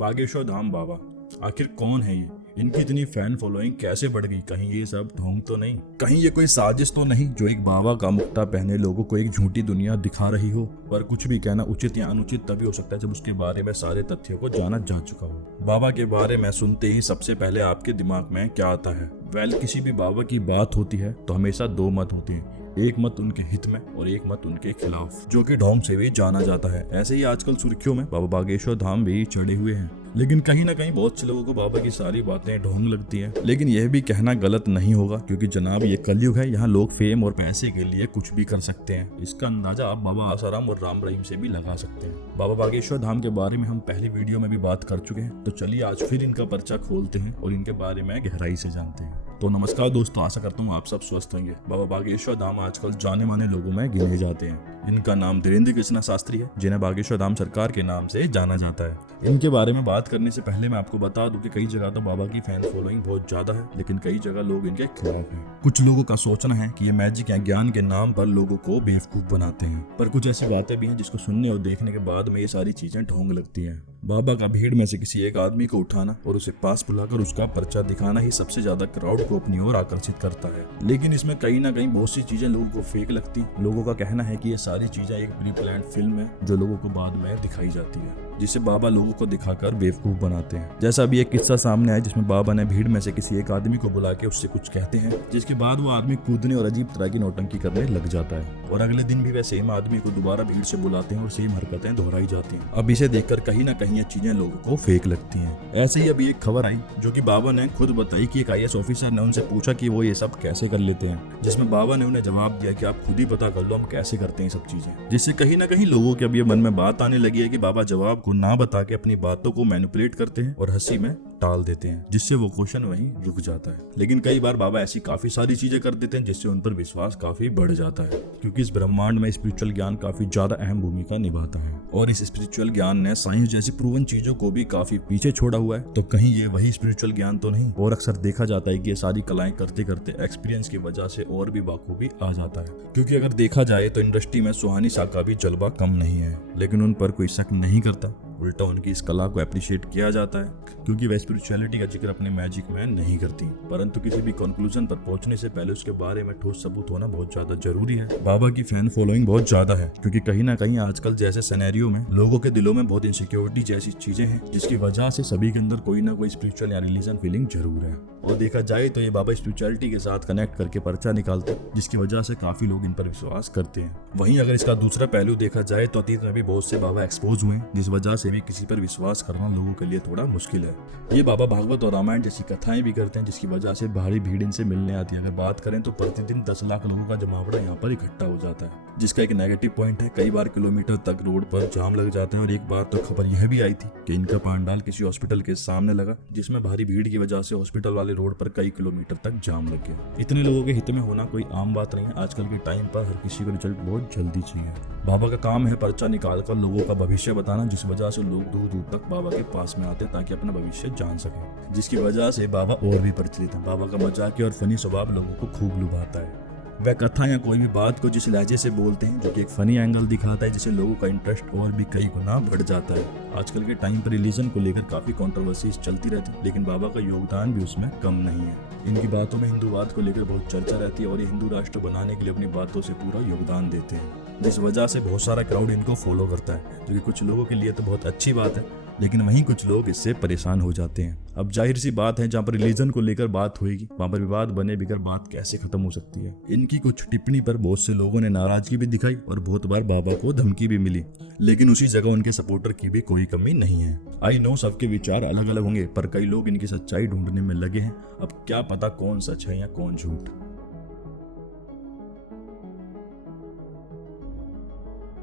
बागेश्वर धाम बाबा आखिर कौन है ये? इनकी इतनी फैन फॉलोइंग कैसे बढ़ गई? कहीं ये सब ढोंग तो नहीं? कहीं ये कोई साजिश तो नहीं जो एक बाबा का मुक्ता पहने लोगों को एक झूठी दुनिया दिखा रही हो? पर कुछ भी कहना उचित या अनुचित तभी हो सकता है जब उसके बारे में सारे तथ्यों को जाना जा चुका हो। बाबा के बारे में सुनते ही सबसे पहले आपके दिमाग में क्या आता है? किसी भी बाबा की बात होती है तो हमेशा दो मत होते हैं, एक मत उनके हित में और एक मत उनके खिलाफ, जो कि ढोंग से भी जाना जाता है। ऐसे ही आजकल सुर्खियों में बाबा बागेश्वर धाम भी चढ़े हुए हैं। लेकिन कहीं ना कहीं बहुत से लोगों को बाबा की सारी बातें ढोंग लगती हैं। लेकिन यह भी कहना गलत नहीं होगा क्योंकि जनाब ये कलयुग है, यहाँ लोग फेम और पैसे के लिए कुछ भी कर सकते हैं। इसका अंदाजा आप बाबा आसाराम और राम रहीम से भी लगा सकते हैं। बाबा बागेश्वर धाम के बारे में हम पहली वीडियो में भी बात कर चुके हैं, तो चलिए आज फिर इनका पर्चा खोलते हैं और इनके बारे में गहराई से जानते हैं। तो नमस्कार दोस्तों, आशा करता हूँ आप सब स्वस्थ होंगे। बाबा बागेश्वर धाम आजकल जाने माने लोगों में गिने जाते हैं। इनका नाम धीरेन्द्र कृष्णा शास्त्री है, जिन्हें बागेश्वर धाम सरकार के नाम से जाना जाता है। इनके बारे में बात करने से पहले मैं आपको बता दूं कि कई जगह तो बाबा की फैन फॉलोइंग बहुत ज्यादा है, लेकिन कई जगह लोग इनके खिलाफ हैं। कुछ लोगों का सोचना है कि ये मैजिक या ज्ञान के नाम पर लोगों को बेवकूफ बनाते हैं, पर कुछ ऐसी बातें भी हैं जिसको सुनने और देखने के बाद में ये सारी चीजें ढोंग लगती हैं। बाबा का भीड़ में से किसी एक आदमी को उठाना और उसे पास बुलाकर उसका पर्चा दिखाना ही सबसे ज्यादा क्राउड को अपनी ओर आकर्षित करता है। लेकिन इसमें कहीं ना कहीं बहुत सी चीजें लोगों को फेक लगती। लोगों का कहना है कि ये सारी चीजें एक प्री प्लान्ड फिल्म है जो लोगों को बाद में दिखाई जाती है, जिसे बाबा लोगों को दिखाकर बेवकूफ बनाते हैं। जैसा अभी एक किस्सा सामने आया जिसमें बाबा ने भीड़ में से किसी एक आदमी को बुला के उससे कुछ कहते हैं, जिसके बाद वो आदमी कूदने और अजीब तरह की नौटंकी करने लग जाता है और अगले दिन भी वह सेम आदमी को दोबारा भीड़ से बुलाते हैं और सेम हरकतें दोहराई जाती हैं। अब इसे देखकर कहीं ना कहीं ये चीजें लोगों को फेक लगती हैं। ऐसे ही अभी एक खबर आई जो कि बाबा ने खुद बताई कि एक IAS ऑफिसर ने उनसे पूछा कि वो ये सब कैसे कर लेते हैं, जिसमें बाबा ने उन्हें जवाब दिया कि आप खुद ही पता कर लो हम कैसे करते हैं सब चीजें। जिससे कहीं ना कहीं लोगों के अब ये मन में बात आने लगी है कि बाबा जवाब को ना बता के अपनी बातों को मैनिपुलेट करते हैं और हंसी में टाल देते हैं, जिससे वो क्वेश्चन वहीं रुक जाता है। लेकिन कई बार बाबा ऐसी काफी सारी चीजें कर देते हैं जिससे उन पर विश्वास काफी बढ़ जाता है, क्योंकि इस ब्रह्मांड में स्पिरिचुअल ज्ञान काफी ज्यादा अहम भूमिका निभाता है और इस स्पिरिचुअल ज्ञान ने साइंस जैसी प्रूवन चीजों को भी काफी पीछे छोड़ा हुआ है। तो कहीं ये वही स्पिरिचुअल ज्ञान तो नहीं? और अक्सर देखा जाता है कि ये सारी कलाएं करते करते एक्सपीरियंस की वजह से और भी बाखूबी आ जाता है। क्योंकि अगर देखा जाए तो इंडस्ट्री में सुहानी शाह का भी जलवा कम नहीं है, लेकिन उन पर कोई शक नहीं करता। उल्टा उनकी इस कला को अप्रिशिएट किया जाता है क्योंकि वह स्पिरिचुअलिटी का जिक्र अपने मैजिक में नहीं करती। परंतु किसी भी कंक्लूजन पर पहुंचने से पहले उसके बारे में ठोस सबूत होना बहुत ज्यादा जरूरी है। बाबा की फैन फॉलोइंग बहुत ज्यादा है क्योंकि कहीं ना कहीं आजकल जैसे सिनेरियो में लोगों के दिलों में बहुत इनसिक्योरिटी जैसी चीजें हैं, जिसकी वजह से सभी के अंदर कोई ना कोई स्पिरिचुअल या रिलीजन फीलिंग जरूर है। और देखा जाए तो ये बाबा स्पिरिचुअलिटी के साथ कनेक्ट करके पर्चा निकालते हैं, जिसकी वजह से काफी लोग इन पर विश्वास करते हैं। वहीं अगर इसका दूसरा पहलू देखा जाए तो अतीत में भी बहुत से बाबा एक्सपोज हुए, जिस वजह से भी किसी पर विश्वास करना लोगों के लिए थोड़ा मुश्किल है। ये बाबा भागवत और रामायण जैसी कथाएं भी करते हैं, जिसकी वजह से भारी भीड़ इनसे मिलने आती है। अगर बात करें तो प्रतिदिन 10 लाख लोगों का जमावड़ा यहाँ पर इकट्ठा हो जाता है, जिसका एक नेगेटिव पॉइंट है, कई बार किलोमीटर तक रोड पर जाम लग जाते हैं। और एक बार तो खबर यह भी आई थी कि इनका पांडाल किसी हॉस्पिटल के सामने लगा, जिसमें भारी भीड़ की वजह से हॉस्पिटल वाले रोड पर कई किलोमीटर तक जाम लग गया। इतने लोगों के हित में होना कोई आम बात नहीं है। आजकल के टाइम पर हर किसी को रिजल्ट बहुत जल्दी चाहिए। बाबा का काम है पर्चा निकाल कर लोगों का भविष्य बताना, जिस वजह से लोग दूर दूर तक बाबा के पास में आते हैं ताकि अपना भविष्य जान सके, जिसकी वजह से बाबा और भी प्रचलित है। बाबा का मजाकिया और फनी स्वभाव लोगों को खूब लुभाता है। वह कथा या कोई भी बात को जिस लहजे से बोलते हैं, जो कि एक फनी एंगल दिखाता है, जिससे लोगों का इंटरेस्ट और भी कई गुना बढ़ जाता है। आजकल के टाइम पर रिलीजन को लेकर काफी कंट्रोवर्सीज चलती रहती है, लेकिन बाबा का योगदान भी उसमें कम नहीं है। इनकी बातों में हिंदूवाद को लेकर बहुत चर्चा रहती है और ये हिंदू राष्ट्र बनाने के लिए अपनी बातों से पूरा योगदान देते हैं, जिस वजह से बहुत सारा क्राउड इनको फॉलो करता है, जो कि कुछ लोगों के लिए तो बहुत अच्छी बात है, लेकिन वहीं कुछ लोग इससे परेशान हो जाते हैं। अब जाहिर सी बात है, जहाँ पर रिलीजन को लेकर बात होगी वहाँ पर विवाद बने बिगर बात कैसे खत्म हो सकती है। इनकी कुछ टिप्पणी पर बहुत से लोगों ने नाराजगी भी दिखाई और बहुत बार बाबा को धमकी भी मिली, लेकिन उसी जगह उनके सपोर्टर की भी कोई कमी नहीं है। आई नो सबके विचार अलग अलग होंगे, पर कई लोग इनकी सच्चाई ढूंढने में लगे हैं। अब क्या पता कौन सच है या कौन झूठ।